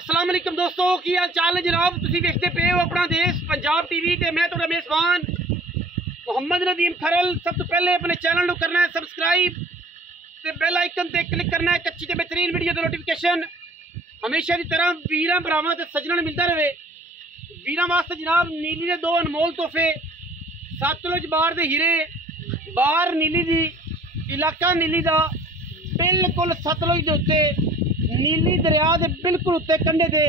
अस्सलाम वालेकुम दोस्तों, की हाल चाल है जनाब। तुसीं देखते पे हो अपना देश पंजाब टीवी ते मैं तुहाडा मेज़बान मोहम्मद नदीम खरल। सब तो पहले अपने चैनल को करना है सबसक्राइब ते बेल आइकन ते क्लिक करना है कच्ची ते बेहतरीन वीडियो दा नोटिफिकेशन हमेशा की तरह वीरां भरावां ते सज्जनां मिलता रहे। वीरां वास्ते जनाब नीली दे दो अनमोल तोहफे, सतलुज बार दे हीरे, बार नीली दी इलाका नीली दा बिल्कुल सतलुज दे उत्ते नीली दरिया के बिल्कुल उत्ते कंढे दे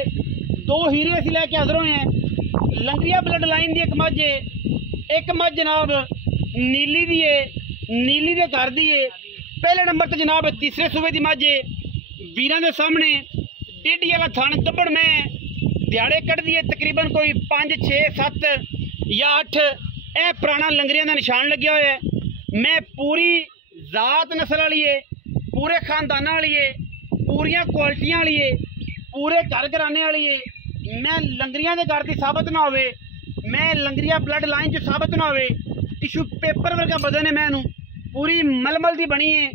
दो हीरे असीं लैके हाज़र होए हैं। लंगरिया ब्लड लाइन दी एक मझ है, एक मझ जनाब नीली दी है, नीली दे घर दी है। पहले नंबर तो जनाब तीसरे सूबे की मझ है। वीरां दे सामने टेढ़ी वाला थण दब्बड़ में दिहाड़े कढ़दी है तकरीबन कोई 5, 6, 7 या 8। यह पुराना लंगरिया का निशान लग्या हुआ है। मैं पूरी जात नस्ल वाली है, पूरे खानदाना वाली है, पूरिया क्वालिटियां वाली है, पूरे घर घराने वाली है। मैं लंगरिया के घर की साबित ना होवे, मैं लंगरिया ब्लड लाइन जो साबित ना होवे। टिशू पेपर वर्गा बदन है, मैं पूरी मलमल की बनी है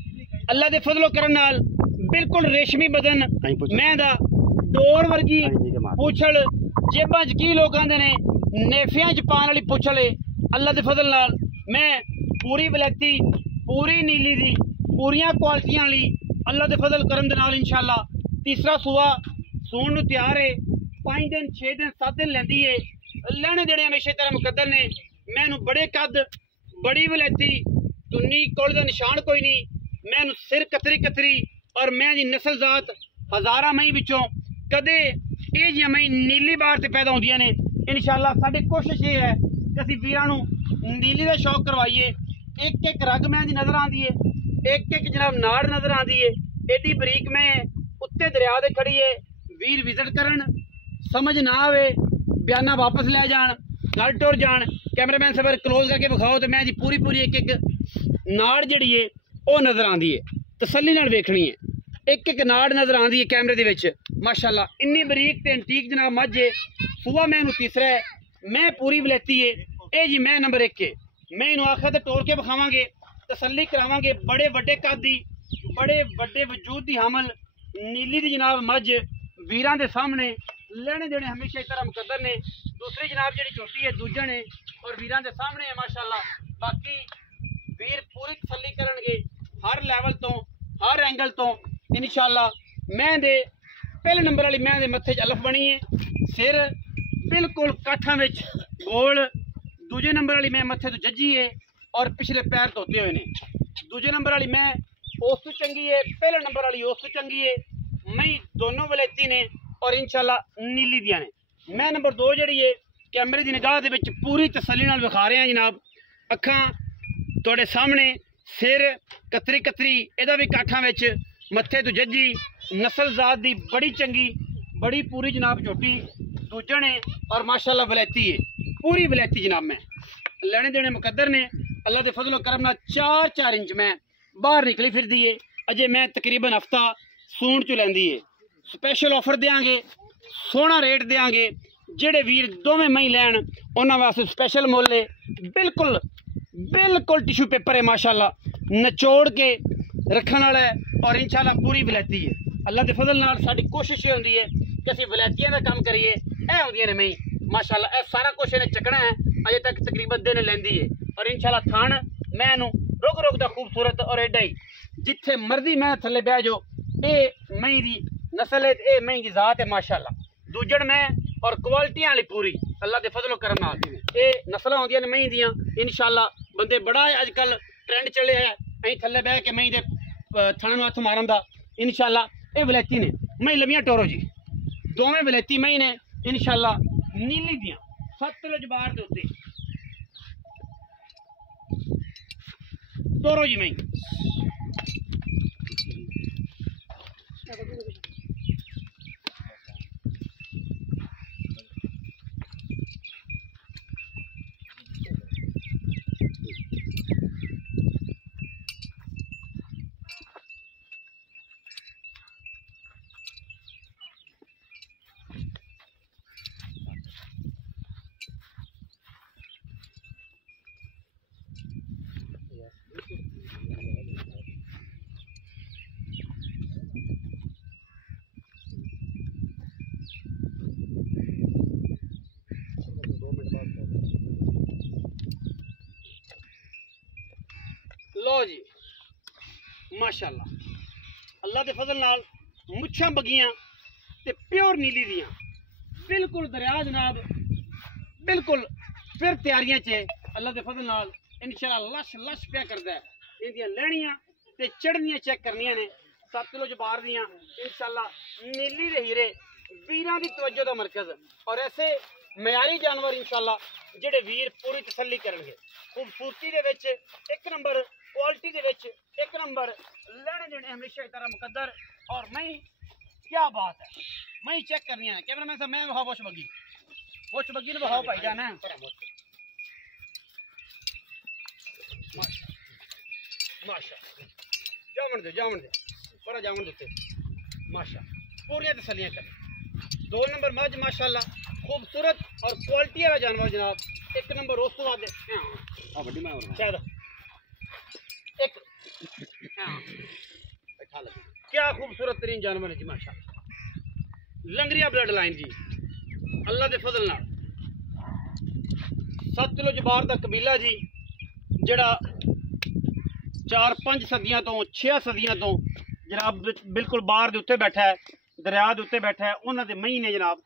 अल्लाह के फजलो करम नाल। बिल्कुल रेशमी बदन मैं दा डोर वर्गी पूछल, जेबां च की लोग आंदे ने नेफियां च पाने वाली पूछल है। अल्लाह के फजल नाल मैं पूरी वलैती, पूरी नीली दी, पूरियां क्वालिटियां वाली अल्लाह के फजल करम दे नाल इंशाअल्लाह तीसरा सूआ सून नूं तैयार है। 5 दिन 6 दिन 7 दिन लैंदी है। लैने देने हमेशा तेरा मुकद्दर ने। मैनू बड़े कद, बड़ी वलैती, तुन्नी कोल दा निशान कोई नहीं। मैनू सिर कतरी कतरी और मैं दी नस्ल जात हज़ारां मई विचों कदे ये जी मई नीली बार से पैदा होंदियां ने। इंशाअल्लाह साडी कोशिश ये है कि असीं वीरां नूं नीली दा शौक करवाइए। एक एक रग मैं दी नज़र आंदी है, एक एक जनाब नाड़ नज़र आंदी है। एडी बरीक में उत्ते दरिया दे खड़ी है। वीर विजिट करन, समझ ना आवे बयाना वापस ले जान, घर टुर जान। कैमरामैन से फिर क्लोज करके विखाओ तो मैं जी पूरी पूरी एक एक नाड़ जिहड़ी है वो नज़र आंदी है। तसल्ली नाल वेखनी है, एक एक नाड़ नज़र आंदी है कैमरे दे विच। माशाअल्लाह इन्नी बरीक ते एंटीक जनाब मझ है। सूआ मैं तीसरा है, मैं पूरी वलैती है। ये जी मैं नंबर 1 है। मैं इनू आखिर ते तोड़ के विखावांगे, तसल्ली करावांगे। बड़े वड्डे कद दी, बड़े वड्डे वजूद दी हामल नीली दी जनाब मझ वीरां दे सामने लेने देने हमेशा इस तरह मुकद्दर ने। दूसरी जनाब जी छोटी है दूजन है और वीरां दे सामने है माशाअल्लाह। बाकी वीर पूरी तसल्ली करनगे हर लैवल तो, हर एंगल तो इंशाअल्लाह। मैं दे पहले नंबर वाली मैं दे मत्थे च अलफ बनी है, सिर बिल्कुल काठां विच गोल। दूजे नंबर वाली मैं मत्थे तो जज्जी है और पिछले पैर धोते हुए ने। दूजे नंबर वाली मैं उस तो चंगी है, पहले नंबर वाली उस तो चंगी है। मई दोनों वलैती ने और इंशाअल्लाह नीली दियां ने। मैं नंबर 2 जी है कैमरे की निगाह दे विच पूरी तसल्ली नाल विखा रहे हैं जनाब। अखां तुहाडे सामने, सिर कतरी कतरी, इहदा भी काठां विच, मत्थे तो जज्जी, नस्ल जात दी बड़ी चंगी, बड़ी पूरी जनाब झोटी दूजन है और माशाअल्लाह वलैती है, पूरी वलैती जनाब। मैं लेने देने मुकद्दर ने अल्लाह के फजलो करम नाल। 4-4 इंच मैं बाहर निकली फिरदी है। अजे मैं तकरीबन हफ्ता सून चो लैंदी है। स्पैशल ऑफर देंगे, सोहना रेट देंगे। जेड़े वीर दोवें मई लैन उन्हां वास्ते स्पैशल मुल है। बिल्कुल बिल्कुल टिशू पेपर है माशाअल्लाह, नचोड़ के रखने वाला है और इंशाअल्लाह पूरी वलैती है। अल्लाह के फजल नाल साडी कोशिश ये होंदी है कि असीं वलैतियां दा काम करिए। यह होंदियां ने मई माशाअल्लाह। यह सारा कुछ इन्हें चकना है, अजे तक तकरीबन दिन लैंदी है और इंशाअल्लाह थान मैं रुक रुक दा खूबसूरत और एडा ही जिथे मर्जी मैं थले बह जाओ। ये मई दी नस्ल है, ये मई की जात है माशाअल्लाह। दूजन मैं और क्वालिटियां वाली पूरी अल्लाह के फजलो करम नाल। ये नस्लां होंदियां ने मई दियां इंशाअल्लाह। बंदे बड़ा अजकल ट्रेंड चले है अं थले बह के मई दे थण हथ मारन दा इंशाअल्लाह। ये वलैती ने मई लवियां टोरो जी, दोवें वलैती मई ने इंशाअल्लाह। नीली दियां सतलुज बार दे उत्ते टोरो जी मई। लो जी माशाअल्लाह अल्लाह के फजल नाल मुच्छां बगियां ते प्योर नीली दियां बिल्कुल दरिया जनाब बिल्कुल फिर तैयारियां च अल्लाह के फजल नाल इंशाअल्लाह लश लश पिया करदा है इंदियां लैनियां ते चढ़नियां चेक करनियां ने 7 किलो जबार दियां इंशाअल्लाह नीली दे हीरे वीरां दी तवज्जो दा मरकज और ऐसे मयारी जानवर इंशाअल्लाह जेडे वीर पूरी तसल्ली करनगे खूबसूरती दे विच एक नंबर क्वालिटी दे विच एक नंबर लेने देने हमेशा की तरह मुकद्दर और मैं क्या बात है मैं चेक करनी है कैमरा मैन साहब मैं वहां वॉच बगी ने वहां भाई जाना है माशा जामन दे बड़ा जामन देते माशा पूरी तसल्लियां कर 2 नंबर मज माशाल्लाह खूबसूरत और क्वालिटी वाला जानवर जनाब एक नंबर उस तो बाद एक क्या खूबसूरत तरीन जानवर है जी माशाल्लाह लंगरिया ब्लड लाइन जी अल्लाह के फजल नाल 7 किलो जबार का कबीला जी जड़ा 4-5 सदियां तो 6 सदियां तो जनाब बिल्कुल बाहर दे उत्ते बैठा है दरिया दे उत्ते बैठा है उन्होंने महीने जनाब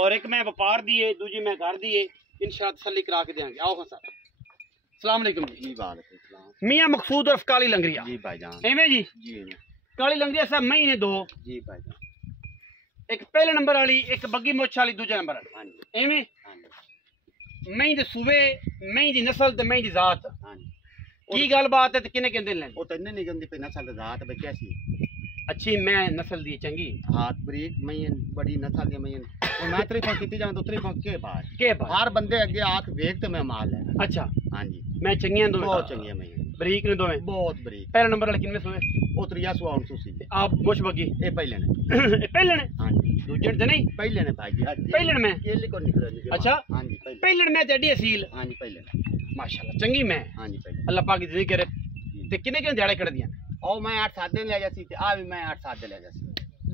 और एक मैं व्यापार दी है दूजी मैं घर दी है इंशाअल्लाह तसल्ली करा के देंगे आओ सर अस्सलाम वालेकुम जी वालेकुम सलाम मियां मकसूद और काली लंगरिया जी भाईजान एवें जी काली लंगरिया साहब महीने 2 जी भाईजान एक पहले नंबर वाली एक बग्गी मोछ वाली दूजे नंबर वाली हां जी एवें हां जी मई दे सूबे मई दी नस्ल ते मई दी जात हां जी की गल बात है ते किने कहंदे लेन ओ तन्ने नहीं कहंदे पे नस्ल दी जात बे कैसी अच्छी मैं नस्ल दी चंगी हाथ बरीक मई बड़ी नस्ल दी मई और मैं तरीफ कीती जावे तो तरीफ के बात हर बंदे अगे आख देख ते मैं माल है अच्छा हां जी मैं चंगियां दो बहुत चंगियां मई बरीक ने दोवें बहुत बरीक पहला नंबर वाले किनवे सोए ओ 300 सुसी आप गोश बगी ए पहले ने हां जी दूजे ने नहीं पहले ने भाई जी पहले में ये लिखो निकल अच्छा हां जी पहले में तेडी असील हां जी पहले माशाल्लाह चंगी मैं हां जी पहले अल्लाह पाक दी करे ते किने किने दिहाड़े कट दियां ओ मैं 8-7 दिन ले जासी ते आ भी मैं 8-7 दिन ले जासी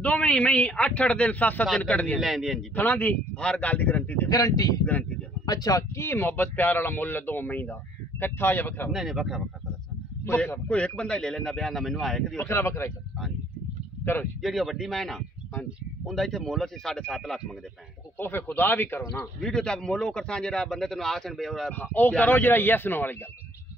दोवें ही मैं 8-8 दिन 7-7 दिन कट दियां लेंदी हां जी थणा दी हर गल दी गारंटी दे अच्छा की मोहब्बत प्यार वाला मुੱਲ दो मई दा इकट्ठा या वखरा नहीं वखरा कोई एक बंदा ही ले लेंदा बयान दा मेनू आया कि वखरा हां जी करो जेडी वड्डी मैं ना हां जी उंदा इथे मुੱਲ सी 7.5 लाख मंगदे पे खौफे खुदा भी करो ना वीडियो ते मुੱਲ करसा जेड़ा बंदे तैनू आखन बे ओ करो जेड़ा यस नो वाली गल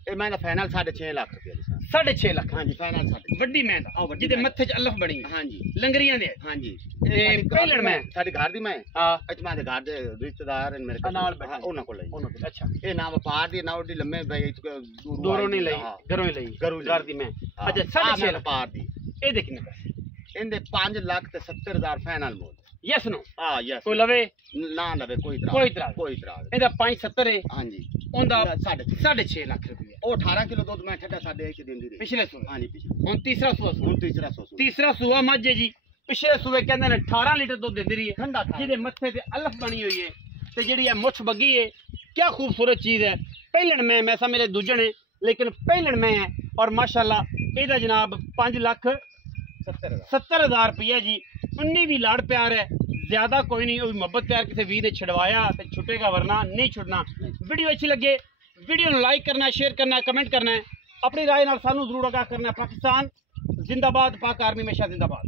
ए मैं फाइनल 6.5 लाख रुपया दी 6.5 लाख हां जी फाइनल 6 वड्डी मैं दा जिदे मथे च अल्लाह बनी हां जी लंगरियां दे हां जी ए पहलण मैं साडे घर दी मैं हां अजमा दे घर दे रिश्तेदार ने मेरे नाल बैठा ओना को लई अच्छा ए ना व्यापार दी ना ओडी लम्मे भाई दूरों नहीं लई घरों ही लई घर दी मैं अच्छा 6.5 व्यापार दी ए देखने पैसे इनदे 5,70,000 फाइनल मोल यस नो हां यस कोई लवे ना लवे कोई इतराज एदा 570 है हां जी ओंदा 6.5 लाख रुपया ओ 18 किलो दूध मैं ठड्डा 1.5 दिन दी पिछले सू हां जी पिछले हुन तीसरा सुआ मज है जी पिछले सुए कहंदे ने 18 लीटर दूध देंदी रही है ठंडा जिदे मथे ते अलफ बनी हुई है ते जेडी है मुछ बगी है क्या खूबसूरत चीज है पहलन में सा मेरे दूजन है लेकिन पहलन में है और माशाल्लाह एदा जनाब 5,70,000 रुपया जी 19 भी लाड़ प्यार है ज्यादा कोई नहीं मोहब्बत प्यार किसी वीर ने छड़वाया तो छुटेगा वरना नहीं छुटना वीडियो अच्छी लगे वीडियो लाइक करना है शेयर करना है कमेंट करना है अपनी राय नाल सानू जरूर आगाह करना है पाकिस्तान जिंदाबाद पाक आर्मी हमेशा जिंदाबाद।